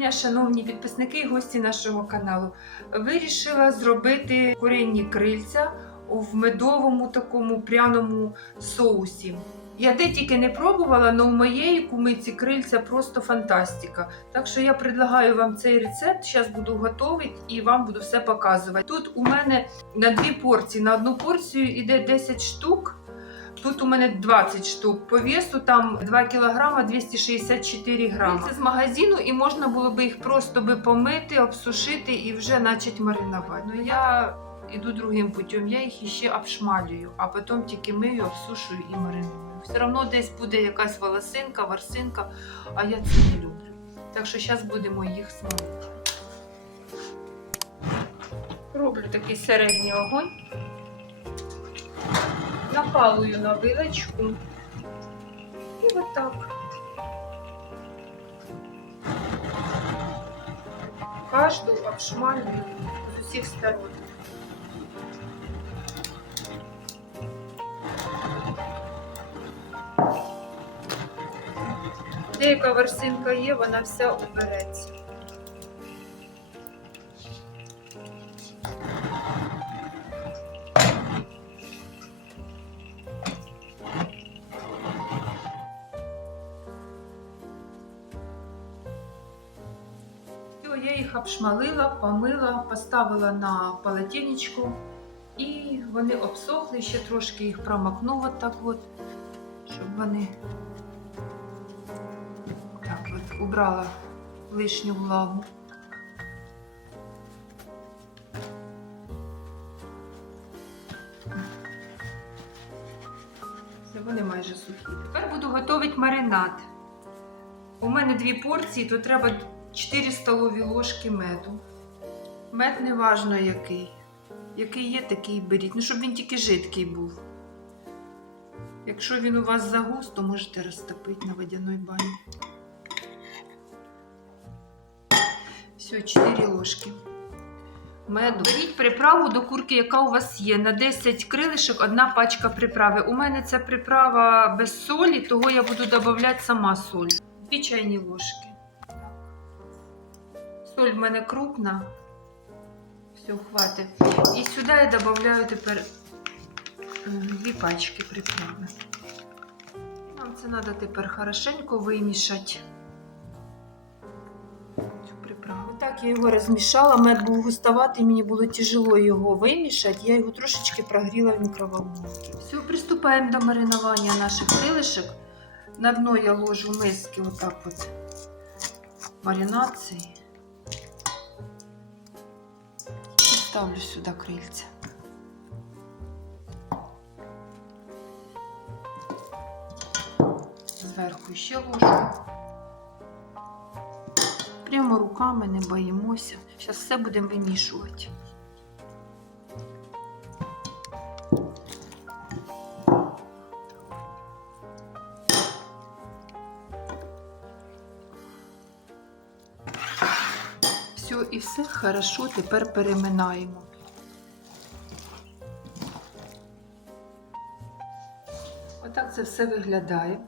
дня, шановні підписники і гості нашого каналу. Вирішила зробити курінні крильця в медовому такому пряному соусі. Я де тільки не пробувала, але у моєї кумиці крильця просто фантастика. Так що я предлагаю вам цей рецепт. Зараз буду готувати і вам буду все показувати. Тут у мене на дві порції, на одну порцію йде 10 штук. Тут у мене 20 штук. По весу там 2 кг 264 грами. Це з магазину і можна було би їх просто би помити, обсушити і вже почати маринувати. Ну я іду другим путем. Я їх іще обшмалюю, а потім тільки мию, обсушую і мариную. Все одно десь буде якась волосинка, ворсинка, а я це не люблю. Так що зараз будемо їх смалити. Роблю такий середній огонь. Напалую на вилочку. І отак. Кажду обшмалюю з усіх сторон. Деяка ворсинка є, вона вся убереться. Їх обшмалила, помила, поставила на полотенечко і вони обсохли, ще трошки їх промокну от так от, щоб вони так от убрала лишню влагу. Все, вони майже сухі. Тепер буду готувати маринад. У мене дві порції, то треба 4 столові ложки меду. Мед не важно який. Який є, такий беріть. Ну, щоб він тільки жидкий був. Якщо він у вас загуз, то можете розтопити на водяной бані. Все, 4 ложки. Меду. Беріть приправу до курки, яка у вас є. На 10 крилишок одна пачка приправи. У мене ця приправа без солі, того я буду додавати сама соль. 2 чайні ложки. Соль в мене крупна. Все, хватить. І сюди я додаю тепер м, дві пачки приправи. Нам це треба тепер хорошенько вимішати. Так, я його розмішала, мед був густоватий, мені було тяжело його вимішати. Я його трошечки прогріла в мікроволновці. Все, приступаємо до маринування наших крилишок. На дно я ложу миски отак от маринації. І ставлю сюди крильця. Зверху ще ложку. Прямо руками не боїмося. Зараз все будемо вимішувати. І все хорошо тепер переминаємо. Отак це все виглядає.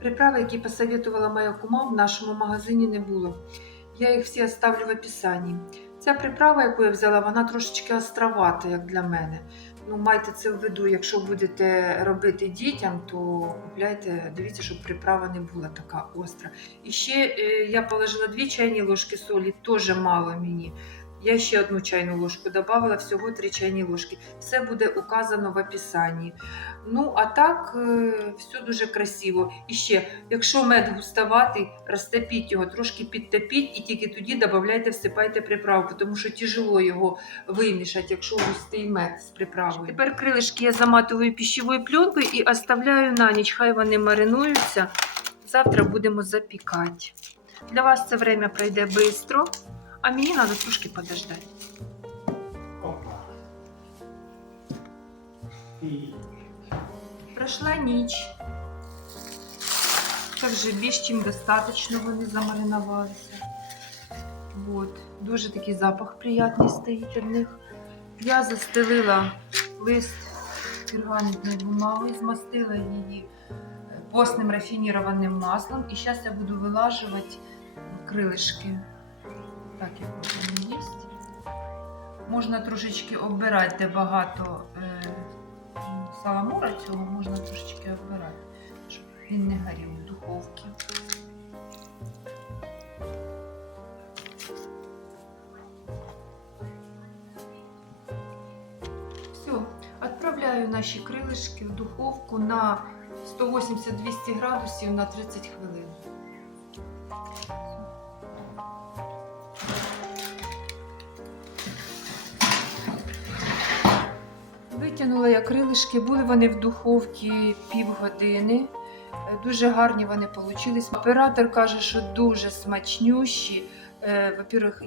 Приправи, які посоветувала моя кума, в нашому магазині не було. Я їх всі оставлю в описанні. Ця приправа, яку я взяла, вона трошечки островата, як для мене. Ну, майте це в виду, якщо будете робити дітям, то купляйте, дивіться, щоб приправа не була така остра. І ще е, я положила 2 чайні ложки солі, теж мало мені. Я ще одну чайну ложку додала, всього 3 чайні ложки. Все буде указано в описанні. Ну, а так, е, все дуже красиво. І ще, якщо мед густоватий, розтопіть його, трошки підтопіть і тільки тоді додавайте, всипайте приправу, тому що тяжело його вимішати, якщо густий мед з приправою. Тепер крилишки я заматую пищевою пленкою і оставляю на ніч. Хай вони маринуються. Завтра будемо запікати. Для вас це время пройде швидко, а мені треба трошки подождати. Пройшла ніч. Це вже більш чим достатньо вони замаринувалися. Вот. Дуже такий запах приятний стоїть від них. Я застелила лист пергаментної бумаги, змастила її постним рафінірованим маслом. І зараз я буду вилажувати крилишки Так, як воно є. Можна трошечки обирати, де багато е, саламура цього, можна трошечки обирати, щоб він не горів в духовці. Все, відправляю наші крилишки в духовку на 180-200 градусів на 30 хвилин. Витягнула я крилишки, були вони в духовці півгодини. Е, Дуже гарні вони вийшли. Оператор каже, що дуже смачнющі, е,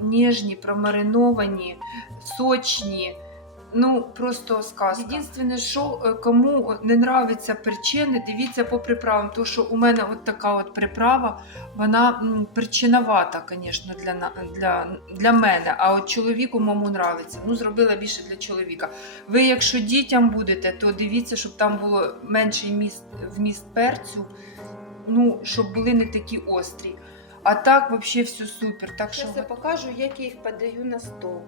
ніжні, промариновані, сочні. Ну, просто сказка. Єдине, що е, кому не нравиться перчини, дивіться по приправам. Тому що у мене от така от приправа, вона м, перчиновата, звісно, для, для, для мене. А от чоловіку моєму нравиться. Ну, зробила більше для чоловіка. Ви, якщо дітям будете, то дивіться, щоб там було менший міст, вміст перцю, ну, щоб були не такі острі. А так, взагалі, все супер. Так що Зараз я покажу, як я їх подаю на стол.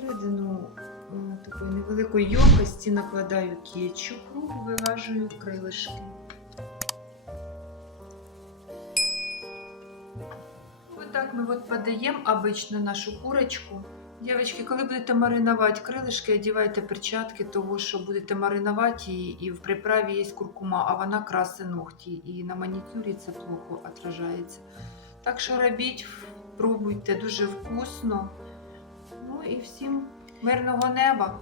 Всередину е, такої невеликої ємкості накладаю кетчуп, круг, вилажую крилишки. Ось так ми от подаємо обично нашу курочку. Дівчатки, коли будете маринувати крилишки, одівайте перчатки, того що будете маринувати її, і в приправі є куркума, а вона красе ногті. І на манікюрі це плохо отражається. Так що робіть, пробуйте, дуже вкусно. І всім мирного неба.